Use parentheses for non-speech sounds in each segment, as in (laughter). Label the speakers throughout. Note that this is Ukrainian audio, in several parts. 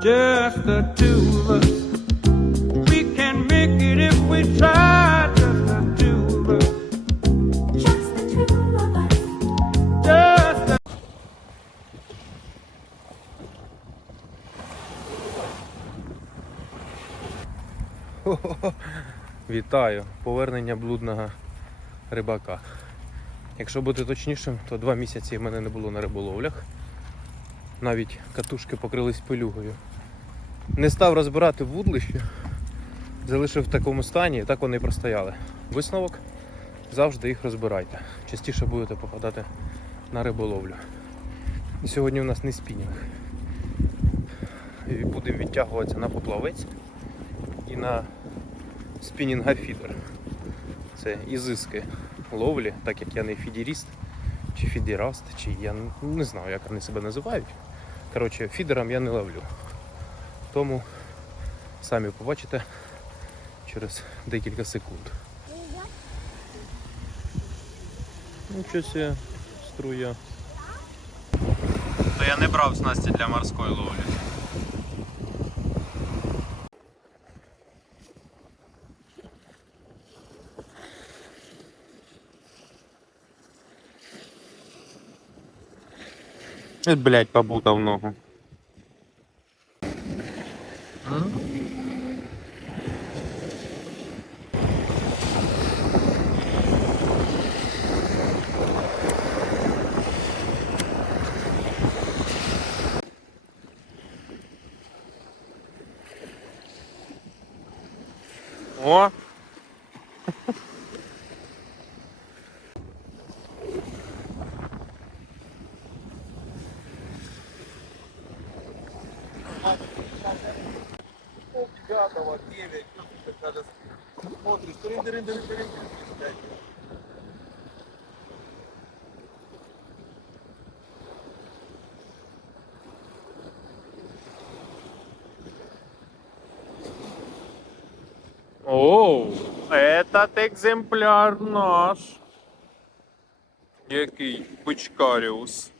Speaker 1: Just the two of us. We can make it if we try. Just the two of us.
Speaker 2: Just the two of us.
Speaker 1: Just the (laughs)
Speaker 3: Вітаю! Повернення блудного рибака. Якщо бути точнішим, то два місяці в мене не було на риболовлях. Навіть катушки покрились пилюгою. Не став розбирати вудлище, залишив в такому стані, і так вони простояли. Висновок завжди їх розбирайте. Частіше будете попадати на риболовлю. І сьогодні у нас не спінінг. І будемо відтягуватися на поплавець і на спінінга фідер. Це ізиски ловлі, так як я не фідеріст чи фідераст, чи я не знаю, як вони себе називають. Коротше, фідером я не ловлю. Тому самі побачите через декілька секунд. Нічого себе, струя. То я не брав снасті для морської ловлі. Блять, побутав ногу. О! Оу, этот екземпляр наш. Який пучкаріус.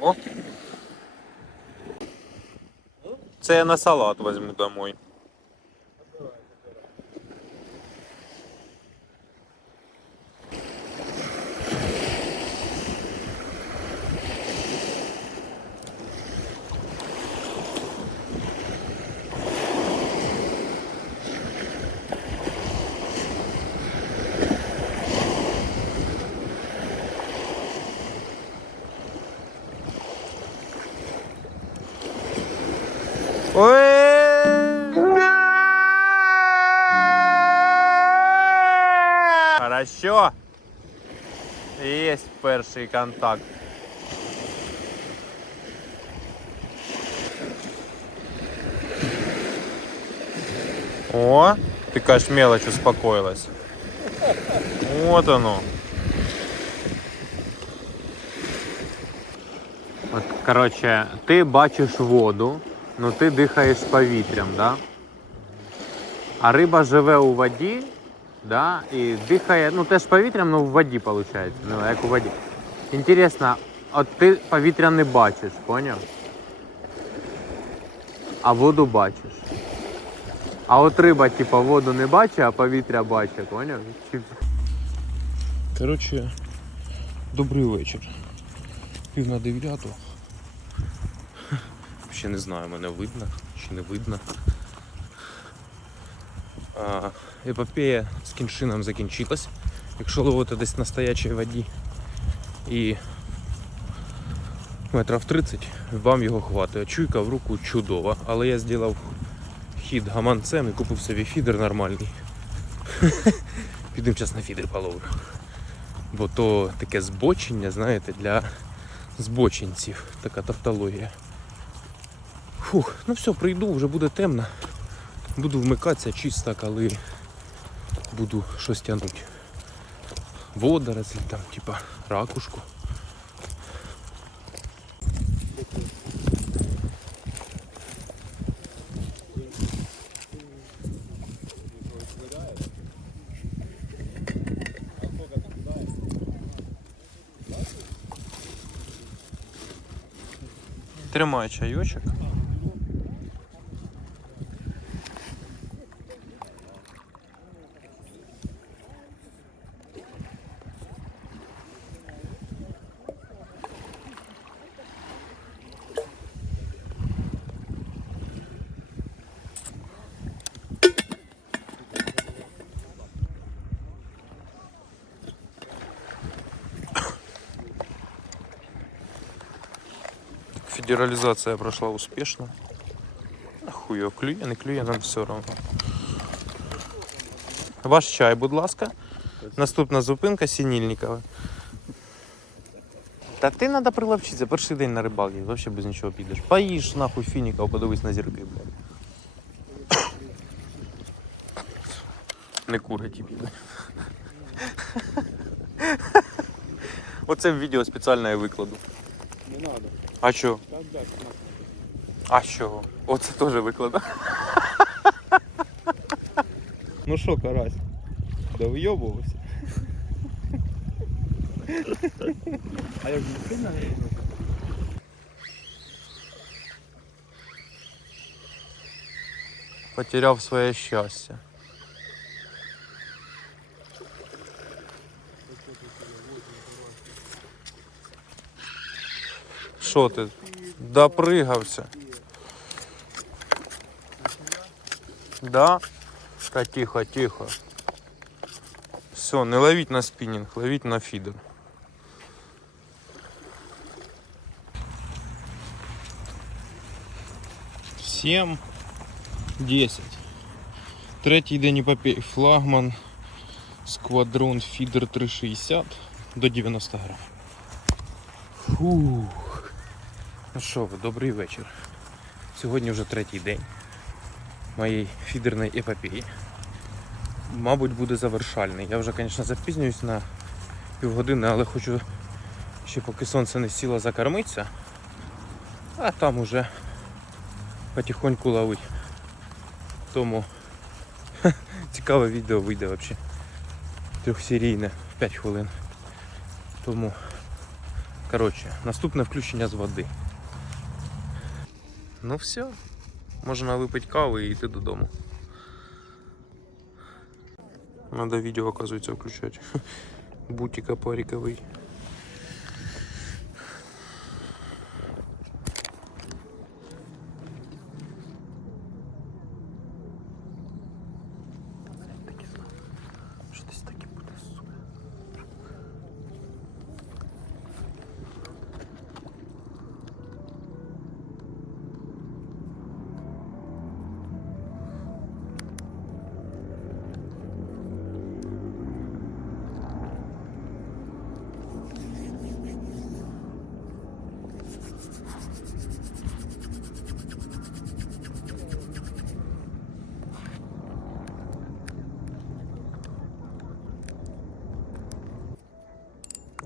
Speaker 3: О! Це я на салат возьму домой. Хорошо. Есть перший контакт. О, ты кажешь, мелочь успокоилась. Вот оно. От, коротше, ти бачиш воду, ну ти дихаєш повітрям, да? А риба живе у воді, Да? і дихає, ну теж повітрям, ну в воді виходить, ну як у воді. Інтересно, от ти повітря не бачиш, поняв? А воду бачиш. А от риба, типа, воду не бачить, а повітря бачить, поняв? Чи-
Speaker 4: Коротше, добрий вечір. Пів на дев'яту.
Speaker 3: Ще не знаю, мене видно чи не видно. Епопея з кіншином закінчилась. Якщо ловити десь на стоячій воді і метрів 30, вам його хватить. Чуйка в руку чудова, але я зробив хід гаманцем і купив собі фідер нормальний. (laughs) Підемо час на фідер половлю. Бо то таке збочення, знаєте, для збочинців. Така тавтологія. Фух, ну все, прийду, вже буде темно. Буду вмикатися чисто, коли буду щось тягнути. Водорослі там, типа ракушку. Тримай чайочок. Федералізація пройшла успішно. Хуй його клює, не клює, нам все одно. Ваш чай, будь ласка. Наступна зупинка Сінільникова. Та ти треба приловчитися, перший день на рибалці, взагалі без нічого підеш. Поїж нахуй фініків, подивись на зірки, блядь. Не курить піде. Оце (laughs) в відео спеціально я викладу.
Speaker 5: Не надо.
Speaker 3: А що?
Speaker 5: Так.
Speaker 3: А що? Оце теж викладу. ну що, карась? Да вийобувався.
Speaker 5: А як не сильно?
Speaker 3: Потеряв своє щастя. Що ти? Допригався. Да? Та тихо, тихо. Все, не ловіть на спінінг, ловіть на фідер. Сім, десять. Третій день епопеї. Флагман Сквадрон Фідер 360 до 90 грам. Фух. Ну що ви, добрий вечір. Сьогодні вже третій день моєї фідерної епопеї. Мабуть, буде завершальний. Я вже, звісно, запізнююсь на півгодини, але хочу ще поки сонце не сіло закормитися, а там уже потихоньку ловить. Тому цікаве відео вийде взагалі. Трьохсерійне, 5 хвилин. Тому, коротше, наступне включення з води. Ну все, можна випити каву і йти додому. Надо відео, оказується, включати. (laughs) Бутика париковий.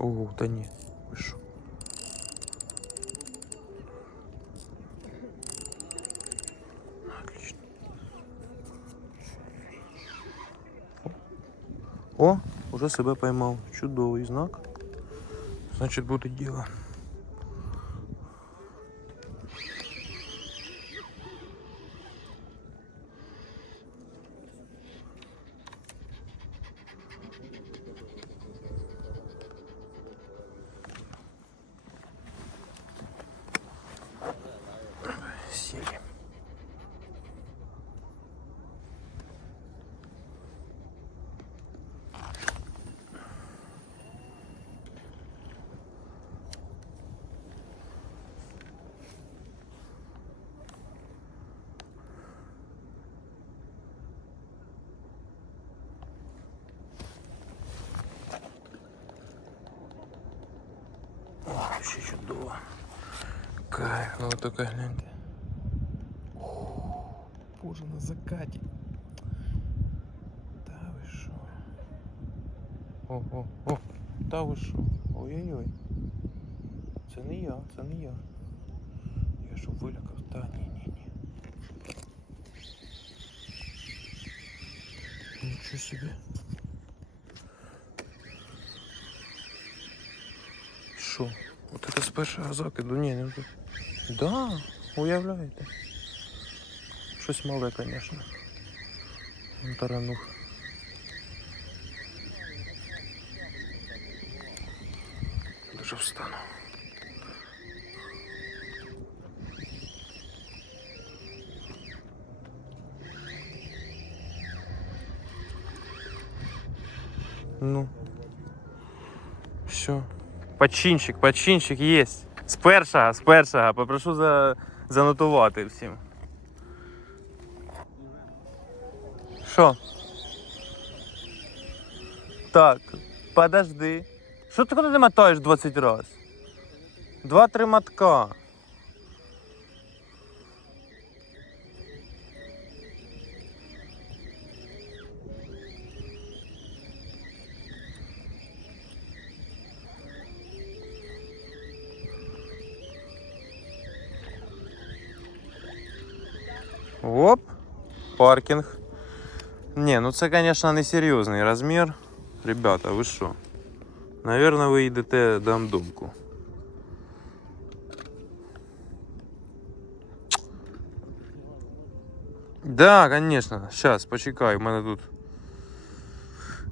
Speaker 3: Ого, да що? Отлично. О, уже себе поймав. Чудовий знак. Значить буде діло. О, ще чудово. Кайф, ну ви тільки гляньте. Боже, на закаті. Та ви що? О, о, о, та ви що? Ой-ой-ой. Це не я, це не я. Я що вилякав? Та ні, ні, ні. Нічого собі. Що? От це з першого закиду? Ні, не, Да, уявляєте. Щось мале, звісно. Таранух. Дуже встану. Ну. Все. Починчик, починчик є. З першого, з першого. Попрошу за, занотувати всім. Що? Так, подожди. Що ти куди ти мотаєш 20 раз? Два-три мотка. Оп, паркінг. Не, ну це, звісно, не серйозний розмір. Ребята, ви що? Наверное, ви йдете дамдумку. Да, конечно. Сейчас, почекай, у мене тут.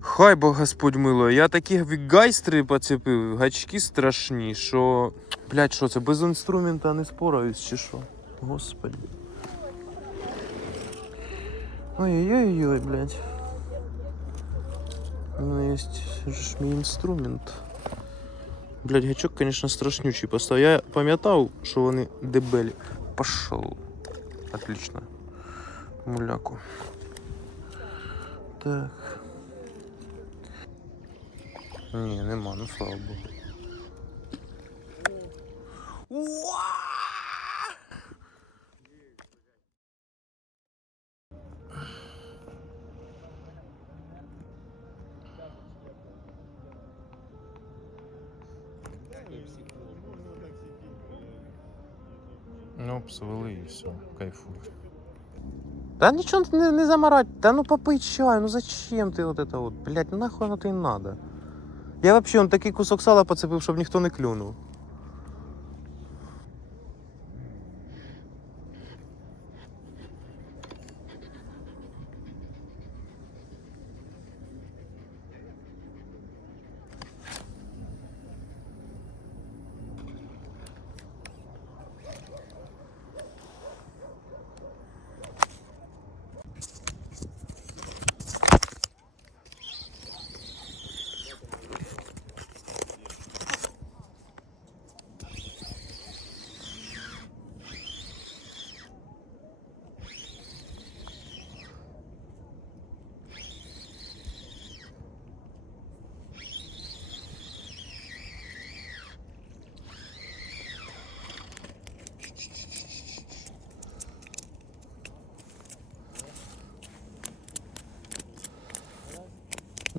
Speaker 3: Хай Бог Господь милує. Я такі гайстри поцепив, гачки страшні, що. Блять, що це? Без інструмента не спораюсь, чи що? Господи. Ой-ой-ой, блядь. У мене є ж мій інструмент. Блядь, гачок, конечно, страшнючий. Просто я пам'ятав, що вони дебелі. Пошел. Отлично. Муляку. Так. Ні, нема, ну слава Богу. Ну, обсвели і все, кайфуй. Да ничего не, не заморать. Да ну попей чай, ну зачем ты вот это вот? Блять, нахуй оно ты надо? Я вообще он такий кусок сала поцепив, щоб ніхто не клюнув.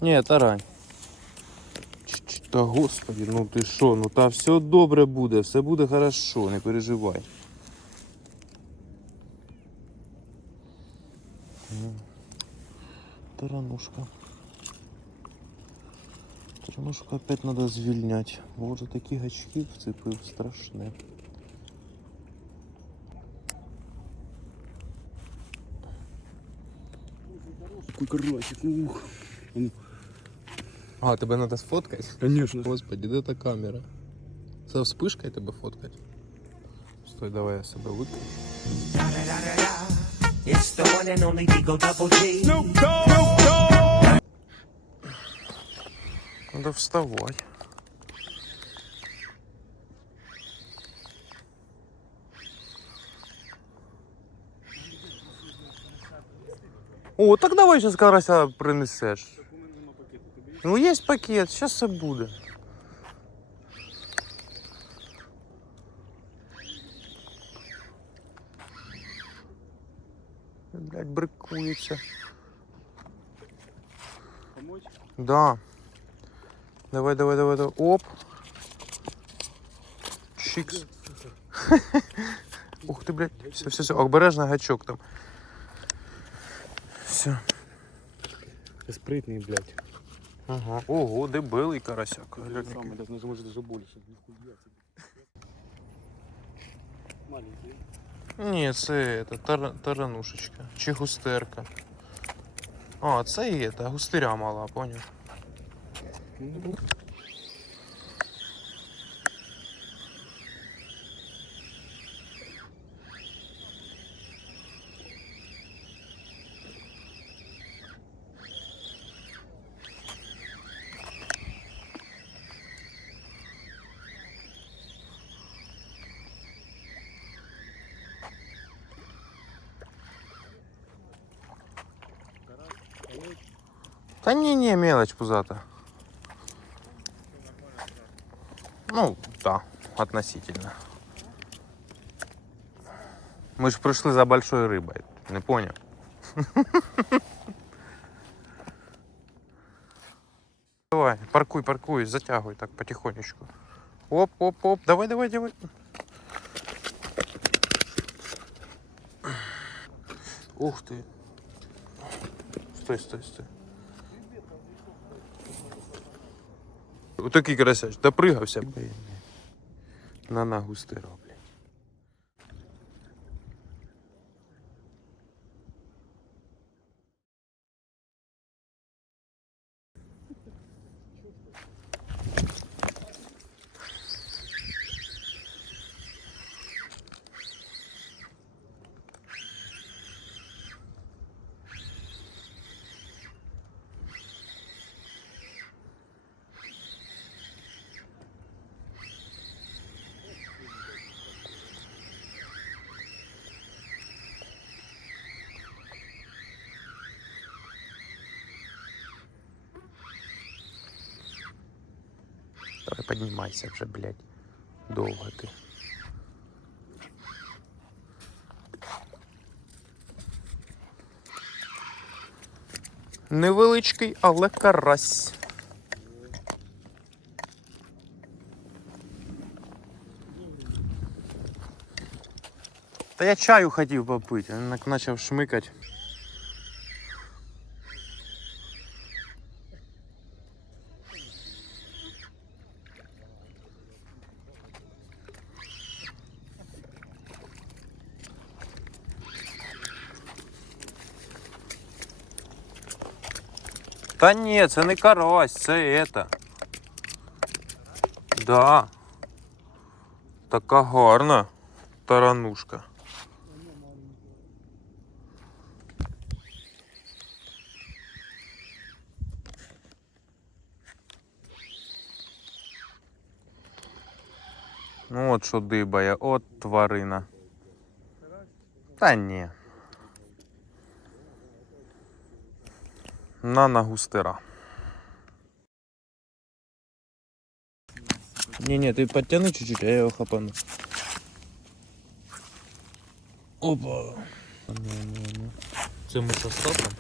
Speaker 3: Ні, тарань. Та господи, ну ти що, ну та все добре буде, все буде хорошо, не переживай. Ну, Таранушка. Таранушку опять надо звільнять. Боже, такі гачки вцепив страшне.
Speaker 4: Какой карасик, ух.
Speaker 3: А, тебе треба сфоткати?
Speaker 4: Конечно.
Speaker 3: Господи, де та камера? Це вспишкою тебе фоткать? Стой, давай я себе
Speaker 6: G.
Speaker 3: Надо вставать. О, так давай сейчас карася принесеш. Ну є пакет, зараз все буде. Блять, брикується.
Speaker 4: Помочь?
Speaker 3: Да. Давай, давай, давай, давай. Оп. Чикс. (laughs) Ух ты, блядь. Все, все, все. Обережно гачок там. Все.
Speaker 4: Спритний, блядь.
Speaker 3: Ага. Ого, дебелий карасяк.
Speaker 4: Саме, даже може даже більше. Ніхуя
Speaker 5: Маленький.
Speaker 3: Ні, це это, тар, таранушечка. Чи густерка. А, це і это, густиря мала, поняв. Та ні, ні, мелочь пузата. Ну, да, относительно. Ми ж прийшли за большой рибою, не поняв. (laughs) Давай, паркуй, паркуй, затягуй так потихонечку. Оп, оп, оп, давай, давай, давай. Ух ты. Стой, стой, стой. Отакий красавчик. Допригався. На нагу стирав, піднімайся вже, блядь. Довго ти. Невеличкий, але карась. Та я чаю хотів попити, він почав шмикати. Та ні, це не карась, это. Да. Така гарна таранушка. Ну от що дибає, от тварина. Та ні. На нагустера. Не-не, ты подтяни чуть-чуть, а я его хапану. Опа. Це ми з Остапом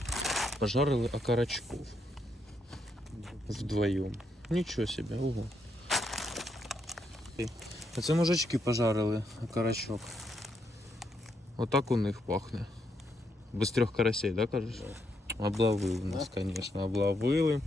Speaker 3: пожарили окорочков. Вдвоєм. Нічого себе, ого. А це мужички пожарили окорочок. Отак у них пахне. Без трьох карасей, да, кажеш? Облавы у нас, конечно, облавылы.